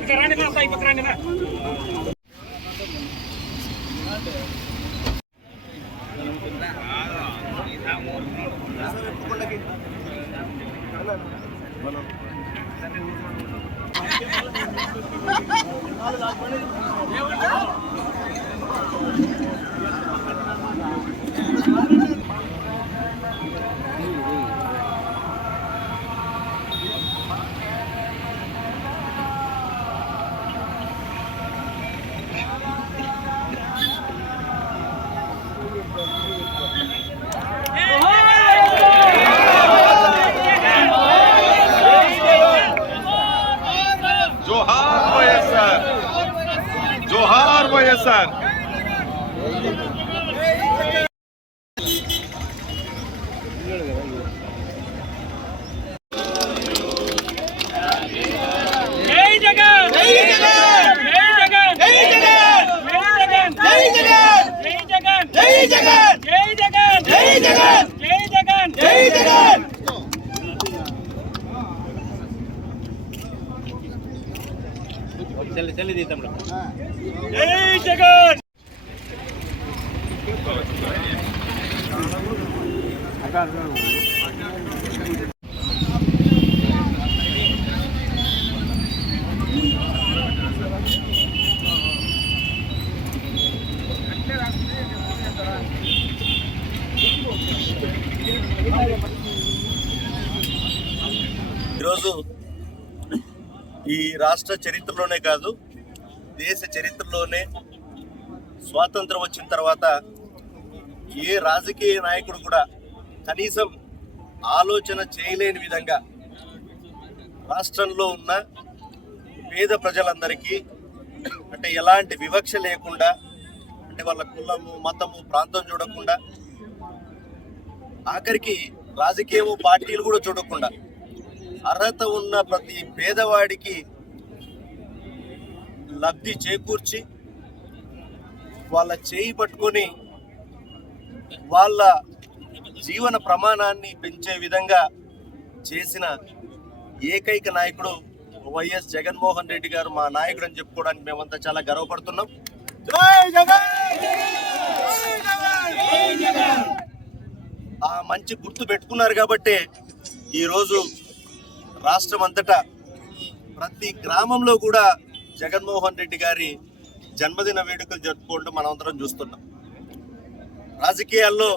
ఇక్కడ రండి మా అబ్బాయి ఇక్కడ ఈరోజు ఈ రాష్ట్ర చరిత్రలోనే కాదు దేశ చరిత్రలోనే స్వాతంత్రం వచ్చిన తర్వాత ఏ రాజకీయ నాయకుడు కూడా కనీసం ఆలోచన చేయలేని విధంగా రాష్ట్రంలో ఉన్న పేద ప్రజలందరికీ అంటే ఎలాంటి వివక్ష లేకుండా అంటే వాళ్ళ కులము మతము ప్రాంతం చూడకుండా ఆఖరికి రాజకీయము పార్టీలు కూడా చూడకుండా అర్హత ఉన్న ప్రతి పేదవాడికి లబ్ధి చేకూర్చి వాళ్ళ చేయి పట్టుకొని వాళ్ళ జీవన ప్రమాణాన్ని పెంచే విధంగా చేసిన ఏకైక నాయకుడు వైఎస్ జగన్మోహన్ రెడ్డి గారు మా నాయకుడు అని చెప్పుకోవడానికి మేమంతా చాలా గర్వపడుతున్నాం ఆ మంచి గుర్తు పెట్టుకున్నారు కాబట్టి ఈరోజు రాష్ట్రం అంతటా ప్రతి గ్రామంలో కూడా జగన్మోహన్ రెడ్డి గారి జన్మదిన వేడుకలు జరుపుకోవడం మనమందరం చూస్తున్నాం రాజకీయాల్లో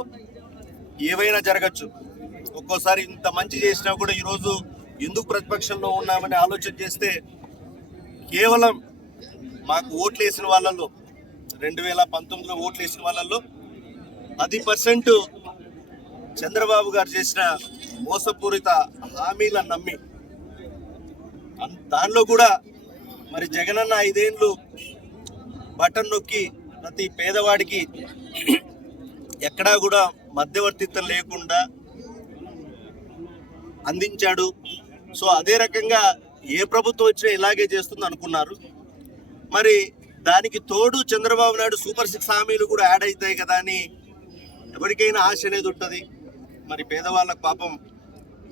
ఏవైనా జరగచ్చు ఒక్కోసారి ఇంత మంచి చేసినా కూడా ఈరోజు ఎందుకు ప్రతిపక్షంలో ఉన్నామని ఆలోచన చేస్తే కేవలం మాకు ఓట్లు వేసిన వాళ్ళల్లో రెండు వేల పంతొమ్మిదిలో ఓట్లు వేసిన వాళ్ళల్లో పది పర్సెంట్ చంద్రబాబు గారు చేసిన మోసపూరిత హామీల నమ్మి దానిలో కూడా మరి జగనన్న ఐదేండ్లు బటన్ నొక్కి ప్రతి పేదవాడికి ఎక్కడా కూడా మధ్యవర్తిత్వం లేకుండా అందించాడు సో అదే రకంగా ఏ ప్రభుత్వం వచ్చినా ఇలాగే చేస్తుంది అనుకున్నారు మరి దానికి తోడు చంద్రబాబు నాయుడు సూపర్ సిక్స్ హామీలు కూడా యాడ్ అవుతాయి కదా అని ఎవరికైనా ఆశ అనేది ఉంటుంది మరి పేదవాళ్ళకు పాపం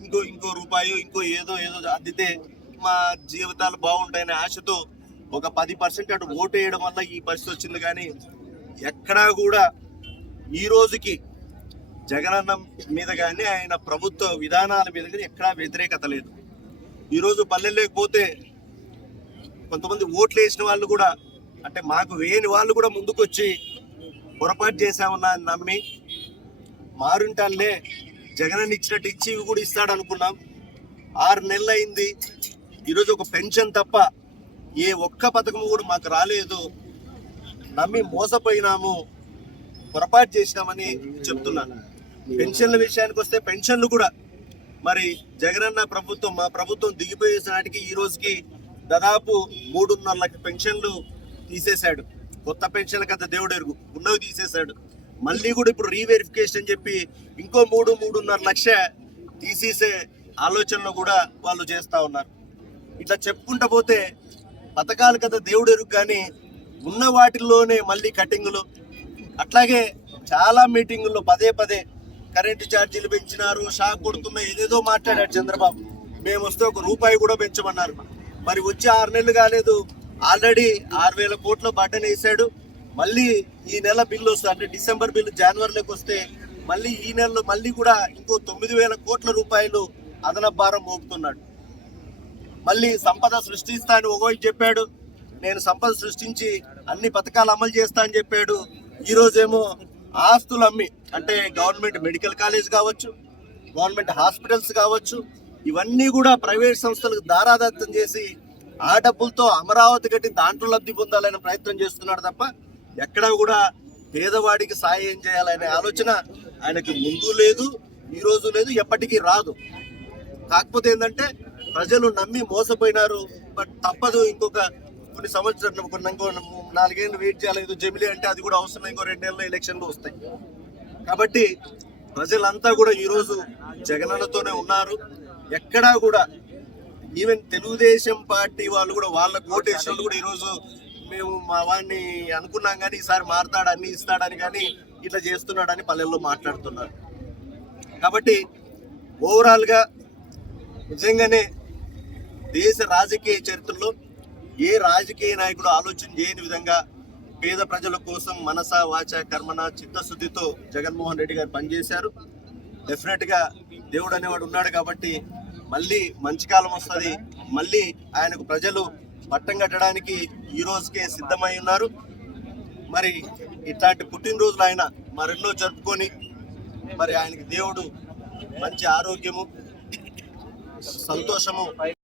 ఇంకో ఇంకో రూపాయో ఇంకో ఏదో ఏదో అందితే మా జీవితాలు బాగుంటాయనే ఆశతో ఒక పది పర్సెంట్ అటు ఓటు వేయడం వల్ల ఈ పరిస్థితి వచ్చింది కానీ ఎక్కడా కూడా ఈ రోజుకి జగనన్న మీద కానీ ఆయన ప్రభుత్వ విధానాల మీద కానీ ఎక్కడా వ్యతిరేకత లేదు ఈరోజు పల్లెల్లోకి పోతే కొంతమంది ఓట్లు వేసిన వాళ్ళు కూడా అంటే మాకు వేయని వాళ్ళు కూడా ముందుకొచ్చి పొరపాటు చేశామన్నా నమ్మి మారుంటాలే జగనన్న ఇచ్చినట్టు ఇచ్చి ఇవి కూడా ఇస్తాడు అనుకున్నాం ఆరు నెలలు అయింది ఈరోజు ఒక పెన్షన్ తప్ప ఏ ఒక్క పథకము కూడా మాకు రాలేదు నమ్మి మోసపోయినాము పొరపాటు చేసినామని చెప్తున్నాను పెన్షన్ల విషయానికి వస్తే పెన్షన్లు కూడా మరి జగనన్న ప్రభుత్వం మా ప్రభుత్వం దిగిపోయేసిన నాటికి ఈ రోజుకి దాదాపు మూడున్నర లక్ష పెన్షన్లు తీసేశాడు కొత్త పెన్షన్ల కథ దేవుడు ఎరుగు ఉన్నవి తీసేశాడు మళ్ళీ కూడా ఇప్పుడు రీవెరిఫికేషన్ అని చెప్పి ఇంకో మూడు మూడున్నర లక్ష తీసేసే ఆలోచనలు కూడా వాళ్ళు చేస్తూ ఉన్నారు ఇట్లా చెప్పుకుంటూ పోతే పథకాలు కథ దేవుడు ఎరుగు కానీ ఉన్న వాటిల్లోనే మళ్ళీ కటింగులు అట్లాగే చాలా మీటింగుల్లో పదే పదే కరెంటు ఛార్జీలు పెంచినారు షాక్ కొడుతున్నాయి ఏదేదో మాట్లాడాడు చంద్రబాబు మేము వస్తే ఒక రూపాయి కూడా పెంచమన్నారు మరి వచ్చి ఆరు నెలలు కాలేదు ఆల్రెడీ ఆరు వేల కోట్ల బటన్ వేసాడు మళ్ళీ ఈ నెల బిల్లు వస్తుంది అంటే డిసెంబర్ బిల్లు జనవరిలోకి వస్తే మళ్ళీ ఈ నెలలో మళ్ళీ కూడా ఇంకో తొమ్మిది వేల కోట్ల రూపాయలు అదన భారం మోపుతున్నాడు మళ్ళీ సంపద సృష్టిస్తా అని ఒకవైపు చెప్పాడు నేను సంపద సృష్టించి అన్ని పథకాలు అమలు చేస్తా అని చెప్పాడు ఈరోజేమో ఆస్తులు అమ్మి అంటే గవర్నమెంట్ మెడికల్ కాలేజ్ కావచ్చు గవర్నమెంట్ హాస్పిటల్స్ కావచ్చు ఇవన్నీ కూడా ప్రైవేట్ సంస్థలకు దారాదత్తం చేసి ఆ డబ్బులతో అమరావతి కట్టి దాంట్లో లబ్ధి పొందాలనే ప్రయత్నం చేస్తున్నాడు తప్ప ఎక్కడ కూడా పేదవాడికి సాయం చేయాలనే ఆలోచన ఆయనకి ముందు లేదు ఈ రోజు లేదు ఎప్పటికీ రాదు కాకపోతే ఏంటంటే ప్రజలు నమ్మి మోసపోయినారు బట్ తప్పదు ఇంకొక కొన్ని సంవత్సరాలు కొన్ని నాలుగేళ్ళు వెయిట్ చేయలేదు జమిలీ అంటే అది కూడా అవసరం ఇంకో రెండేళ్ళ ఎలక్షన్లు వస్తాయి కాబట్టి ప్రజలంతా కూడా ఈరోజు జగనన్నతోనే ఉన్నారు ఎక్కడా కూడా ఈవెన్ తెలుగుదేశం పార్టీ వాళ్ళు కూడా వాళ్ళ కోటేషన్లు కూడా ఈరోజు మేము మా వాడిని అనుకున్నాం కానీ ఈసారి మారతాడు అన్ని ఇస్తాడని కానీ ఇట్లా చేస్తున్నాడని పల్లెల్లో మాట్లాడుతున్నారు కాబట్టి ఓవరాల్గా నిజంగానే దేశ రాజకీయ చరిత్రలో ఏ రాజకీయ నాయకుడు ఆలోచన చేయని విధంగా పేద ప్రజల కోసం మనస వాచ కర్మణ చిత్తశుద్ధితో జగన్మోహన్ రెడ్డి గారు పనిచేశారు డెఫినెట్గా దేవుడు అనేవాడు ఉన్నాడు కాబట్టి మళ్ళీ మంచి కాలం వస్తుంది మళ్ళీ ఆయనకు ప్రజలు పట్టం కట్టడానికి ఈ రోజుకే సిద్ధమై ఉన్నారు మరి ఇట్లాంటి పుట్టినరోజులు ఆయన మరెన్నో జరుపుకొని మరి ఆయనకి దేవుడు మంచి ఆరోగ్యము సంతోషము